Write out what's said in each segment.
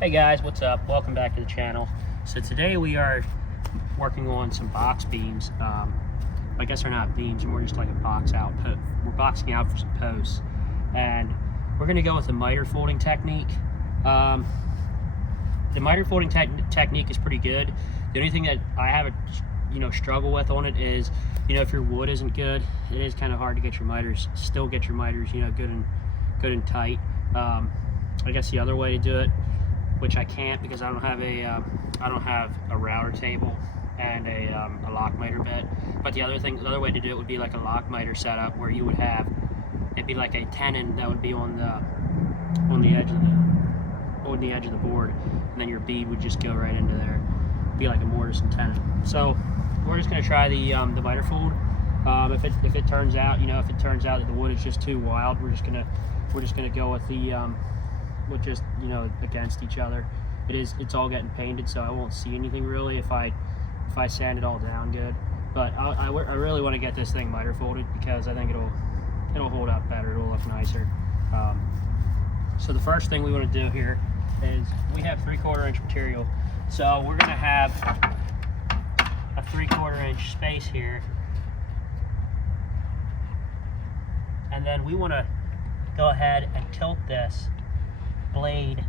Hey guys, what's up? Welcome back to the channel. So today we are working on some box beams. I guess they're not beams, more just like a box out. We're boxing out for some posts, and we're going to go with the miter folding technique. The miter folding technique is pretty good. The only thing that I have a struggle with on it is, if your wood isn't good, it is kind of hard to get your miters. Still get your miters, good and tight. I guess the other way to do it, which I can't because I don't have a router table and a lock miter bit. But the other way to do it would be like a lock miter setup, where you would have, it'd be like a tenon that would be on the edge of the board, and then your bead would just go right into there. It'd be like a mortise and tenon. So we're just gonna try the miter fold. If it turns out, that the wood is just too wild, we're just gonna go with the with just against each other. It's all getting painted, so I won't see anything really if I sand it all down good. But I really want to get this thing miter folded because I think it'll hold up better. It'll look nicer. So the first thing we want to do here is, we have 3/4 inch material, so we're going to have a 3/4 inch space here, and then we want to go ahead and tilt this blade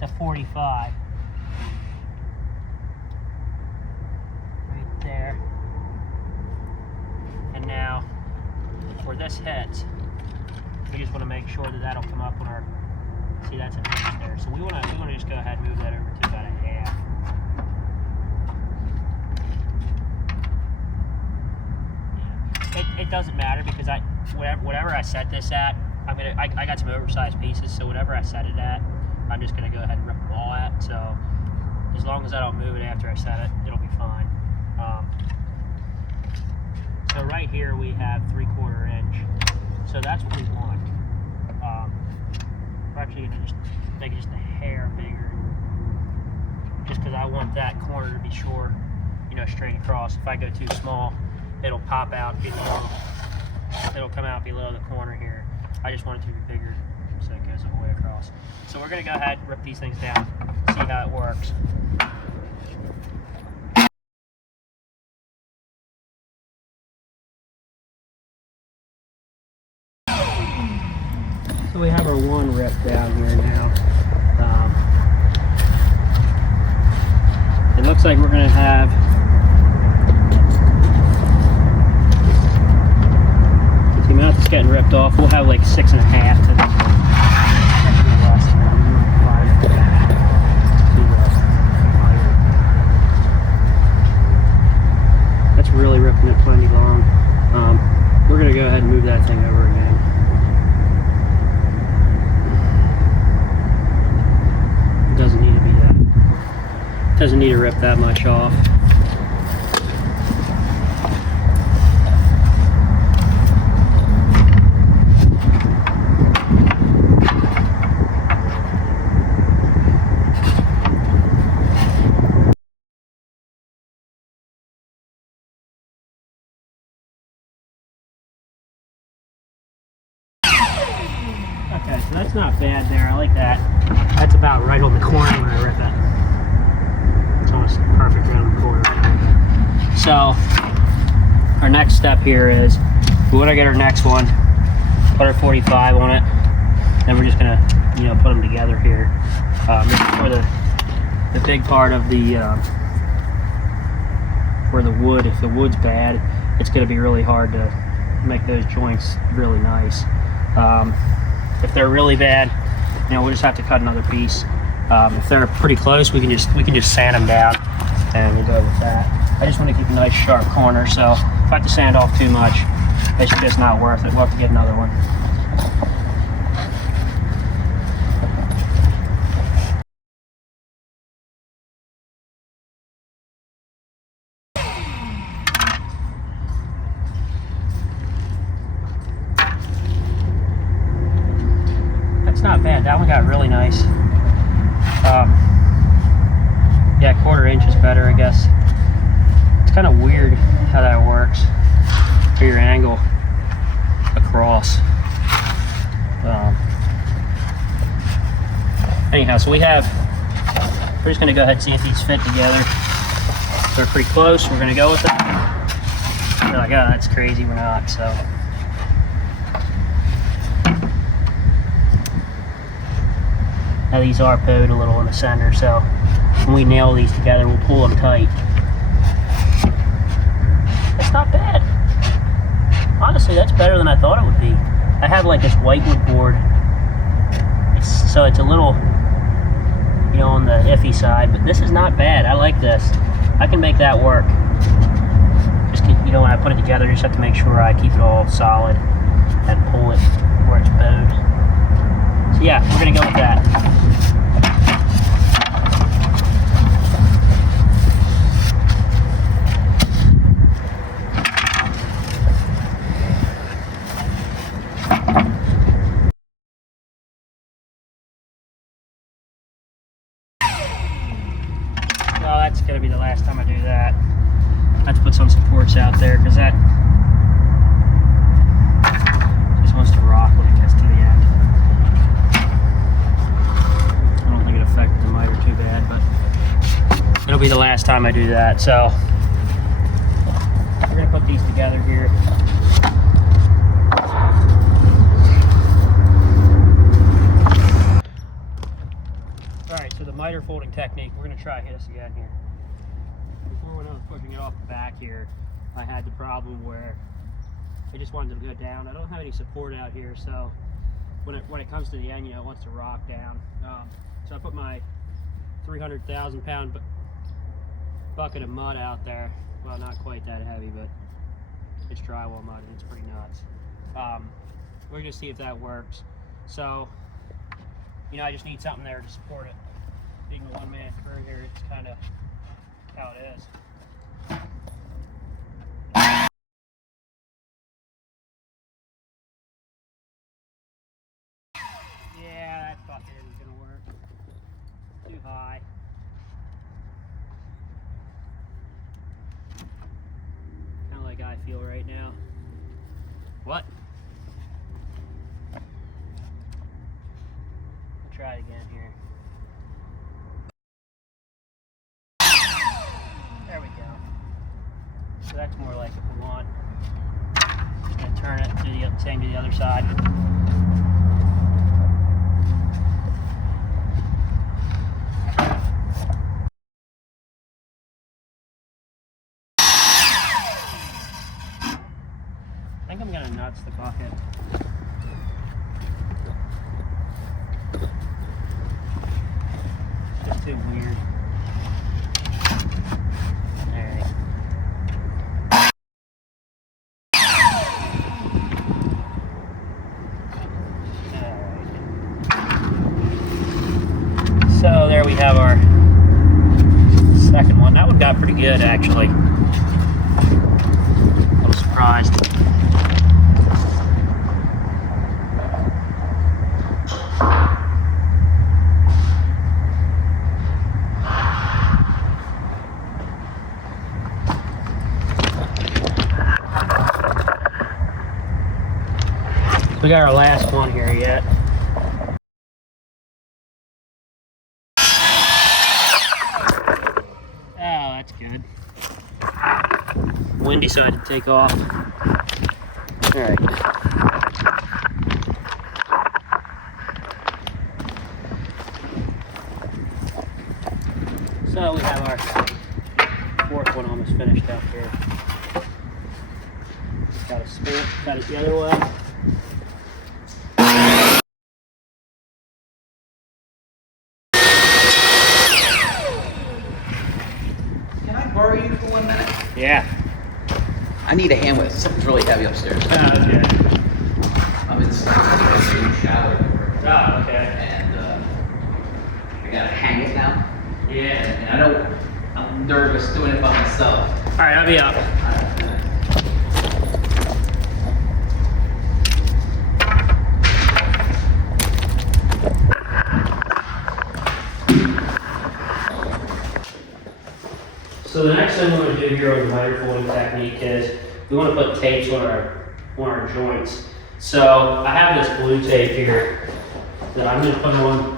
to 45 right there. And now where this hits, we just want to make sure that that'll come up on our, see, that's an inch there, so we want to just go ahead and move that over to about a half. Yeah. It doesn't matter because whatever I set this at, I got some oversized pieces, so whatever I set it at, I'm just gonna go ahead and rip them all at. So as long as I don't move it after I set it, it'll be fine. So right here we have 3/4 inch. So that's what we want. We're actually gonna just make it just a hair bigger, just because I want that corner to be short, straight across. If I go too small, it'll pop out below. It'll come out below the corner here. I just want it to be bigger, so it goes all the way across. So we're going to go ahead and rip these things down, see how it works. So we have our one rip down here now. It looks like we're going to have the amount that's getting ripped off. We'll have like 6.5 to that's really ripping it plenty long. We're going to go ahead and move that thing over again. It doesn't need to be that. Doesn't need to rip that much off. Okay, so that's not bad there. I like that. That's about right on the corner when I rip it. It's almost perfect around the corner. So our next step here is, we want to get our next one, put our 45 on it, then we're just gonna put them together here. This is where the big part of the where the wood, if the wood's bad, it's going to be really hard to make those joints really nice. If they're really bad, we'll just have to cut another piece. If they're pretty close, we can just sand them down, and we'll go with that. I just want to keep a nice sharp corner, so if I have to sand off too much, it's just not worth it. We'll have to get another one. That's not bad. That one got really nice. Yeah, 1/4 inch is better, I guess. It's kind of weird how that works for your angle across. Anyhow, so we have We're just gonna go ahead and see if these fit together. They're pretty close. We're gonna go with that. They're like, oh, that's crazy. We're not. So. Now these are poked a little in the center, so when we nail these together, we'll pull them tight. That's not bad. Honestly, that's better than I thought it would be. I have like this whitewood board. So it's a little, you know, on the iffy side, but this is not bad. I like this. I can make that work. Just, you know, when I put it together, I just have to make sure I keep it all solid and pull it where it's bowed. So yeah, we're gonna go with that. Well, that's gonna be the last time I do that. I have to put some supports out there because that just wants to rock when it gets to the end. I don't think it affected the miter too bad, but it'll be the last time I do that. So we're gonna put these together here. Alright, so the miter folding technique, we're going to try this again here. Before when I was pushing it off the back here, I had the problem where I just wanted to go down. I don't have any support out here, so when it comes to the end, you know, it wants to rock down. So I put my 300,000 pound bucket of mud out there. Well, not quite that heavy, but it's drywall mud and it's pretty nuts. We're going to see if that works. So, you know, I just need something there to support it. Being a one-man crew here, it's kind of how it is. Yeah, that bucket isn't going to work. Too high. Kind of like I feel right now. What? Try it again here. There we go. So that's more like what we want. Just gonna turn it to the same to the other side. I think I'm gonna nuts the bucket. Just too weird. Alright. So there we have our second one. That one got pretty good actually. I was surprised. We got our last one here yet. Oh, that's good. Windy, so I had to take off. All right. So we have our fourth one almost finished up here. Got to spin it, got it the other way. Borrow you for 1 minute? Yeah. I need a hand with it. Something's really heavy upstairs. Oh, okay. I'm in the shower. Oh, okay. And I gotta hang it now. Yeah. And I'm nervous doing it by myself. All right, I'll be up. So the next thing we're going to do here on the miter folding technique is we want to put tapes on our joints. So I have this blue tape here that I'm going to put on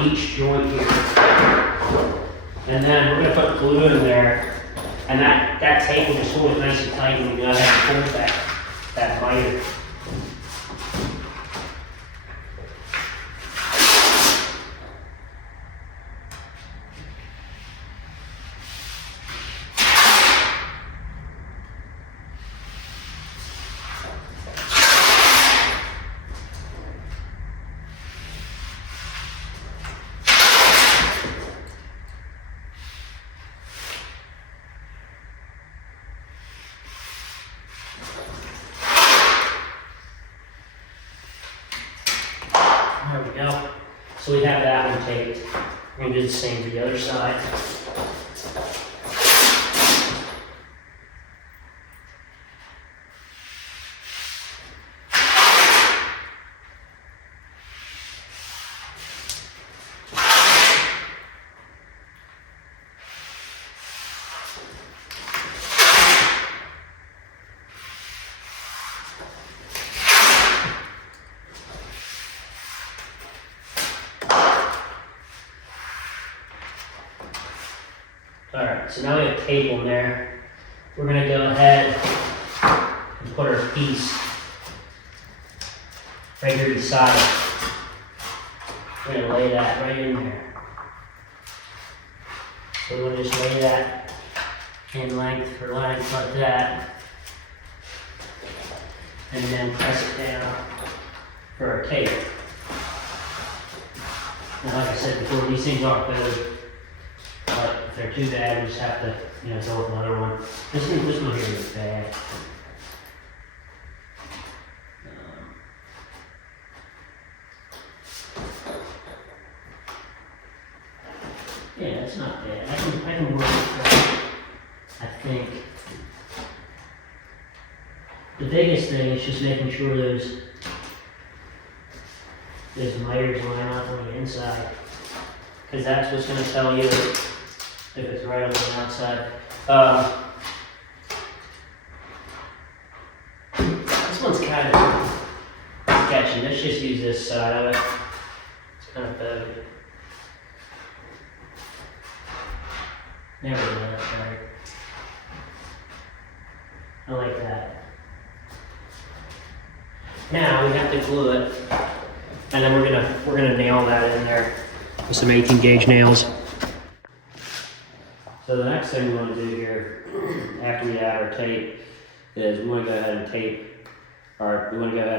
each joint here. And then we're gonna put glue in there, and that tape will just hold it nice and tight when we go ahead and pull that miter. There we go. So we have that one taped. We're gonna do the same to the other side. Alright, so now we have tape on there. We're going to go ahead and put our piece right here beside it. We're going to lay that right in there. So we'll just lay that in length for length like that. And then press it down for our tape. And like I said before, these things aren't bad. But if they're too bad, we just have to, go with another one. This one here is bad. Yeah, that's not bad. I can work with that. I think the biggest thing is just making sure those miters line up on the inside, because that's what's going to tell you if it's right on the outside. This one's kind of sketchy. Let's just use this side of it. It's kind of bevy. There we go, that's right. I like that. Now we have to glue it, and then we're gonna nail that in there with some 18 gauge nails. So the next thing we want to do here, after we add our tape, is we want to go ahead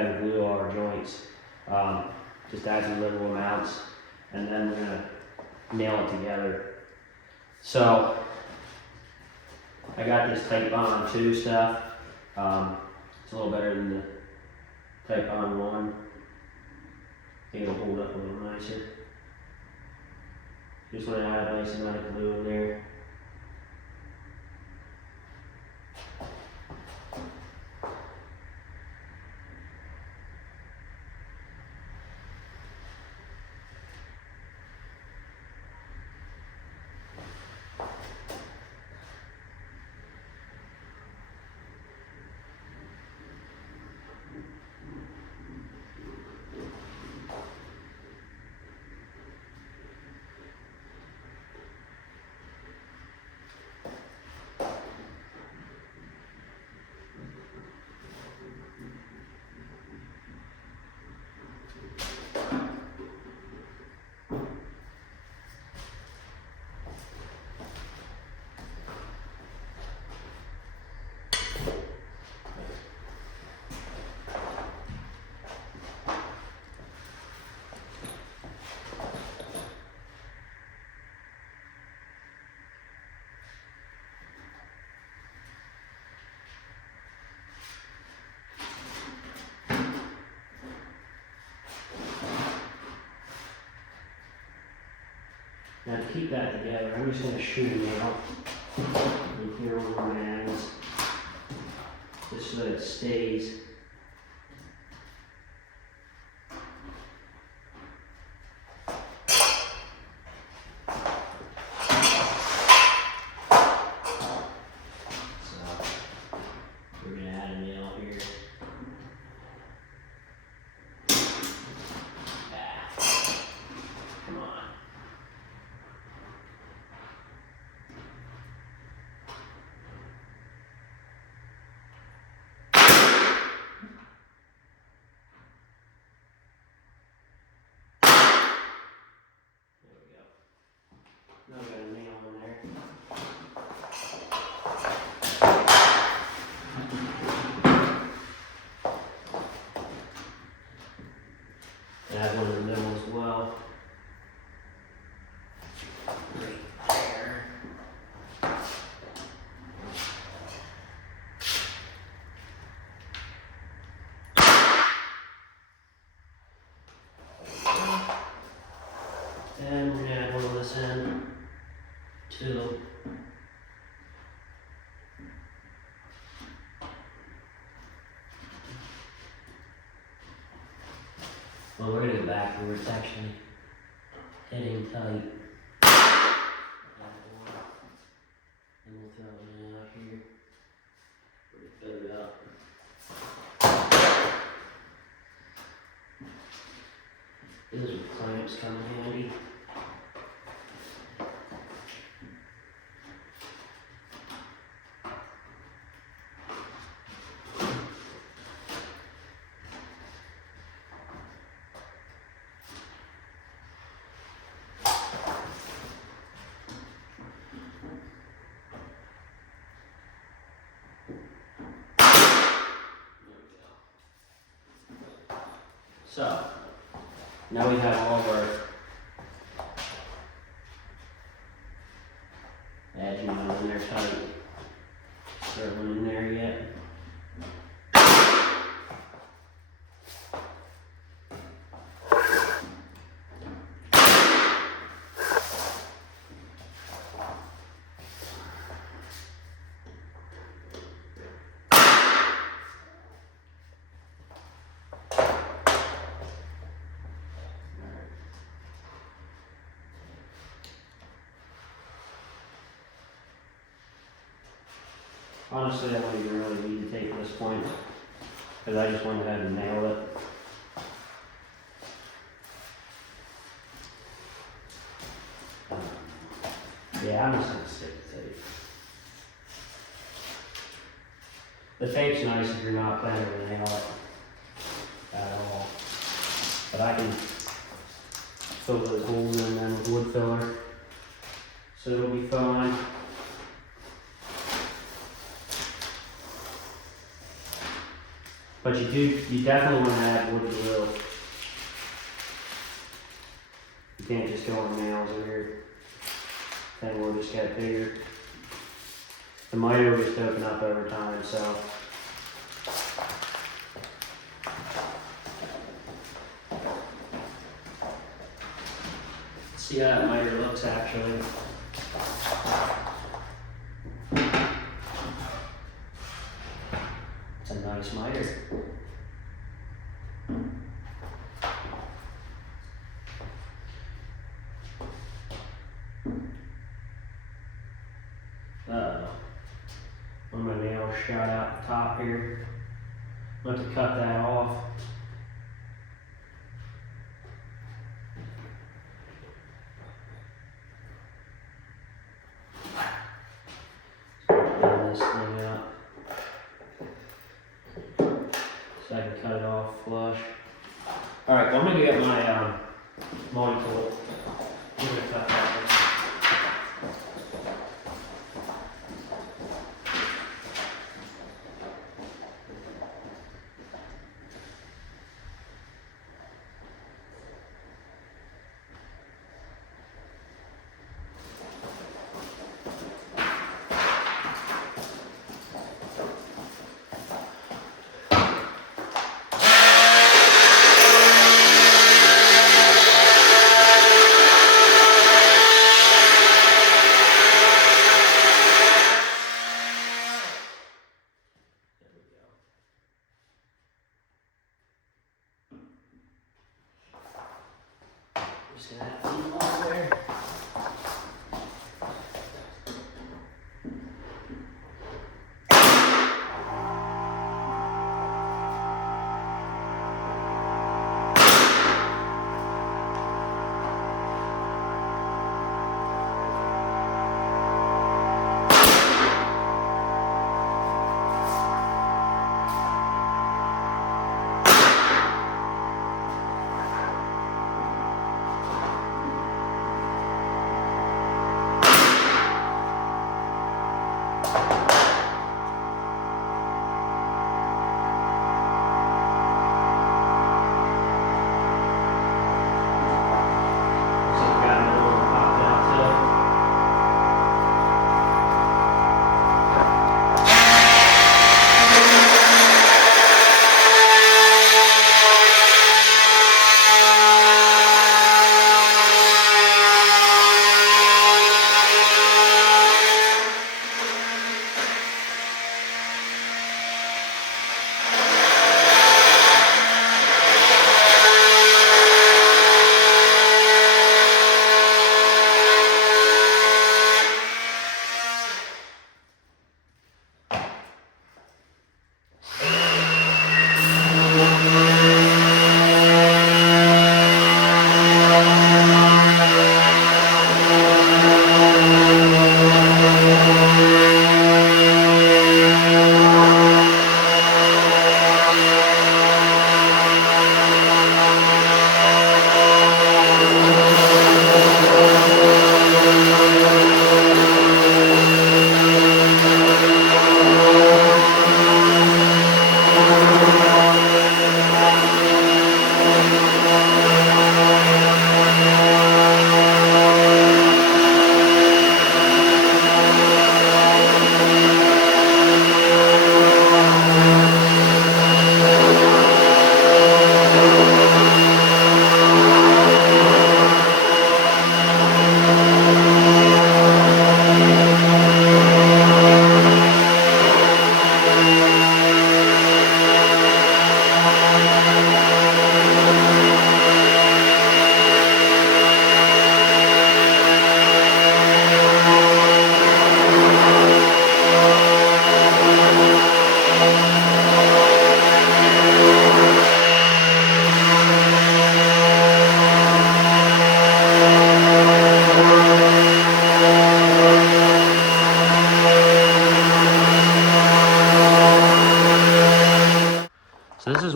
and glue all our joints. Just add some little amounts, and then we're gonna nail it together. So I got this Titebond 2 stuff. It's a little better than the Titebond 1. I think it'll hold up a little nicer. Just want to add a nice amount of glue in there. Now to keep that together, I'm just going to shoot a nail in here on my ends, just so that it stays. So we're going to add a nail here. Come on. head wheel this in too. Well, we're gonna go back where it's actually hitting tight. And we'll throw it out here. We'll fill it up. Those are clamps come in handy. So, now we have all of our edging on in there tight. Start one in there yet. Honestly, I don't even really need to take this point, because I just went ahead and nailed it. Yeah, I'm just gonna stick with tape. The tape's nice if you're not planning to nail it at all. But I can fill those holes in then with wood filler, so it'll be fine. But you definitely want to add wood glue. You can't just go on nails in here. Then we'll just get bigger. The miter will just open up over time, so. Let's see how that miter looks actually. It's a nice miter. One of my nails shot out the top here. I'm going to cut that off. Clean this thing out so I can cut it off flush. Alright, well, I'm going to get my multi-tool. I'm going to cut that.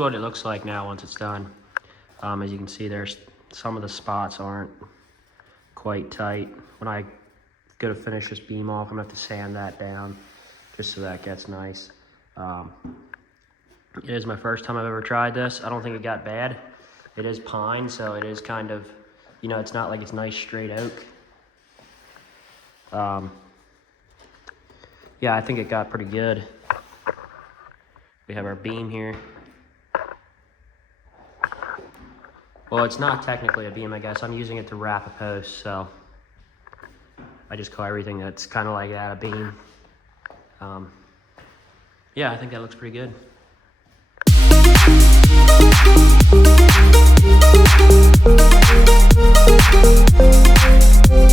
what it looks like now once it's done. As you can see, there's some of the spots aren't quite tight. When I go to finish this beam off, I'm gonna have to sand that down just so that gets nice. It is my first time I've ever tried this. I don't think it got bad. It is pine, so it is kind of, you know, it's not like it's nice straight oak. Yeah, I think it got pretty good. We have our beam here. Well, it's not technically a beam, I guess. I'm using it to wrap a post, so I just call everything that's kind of like that a beam. Yeah, I think that looks pretty good.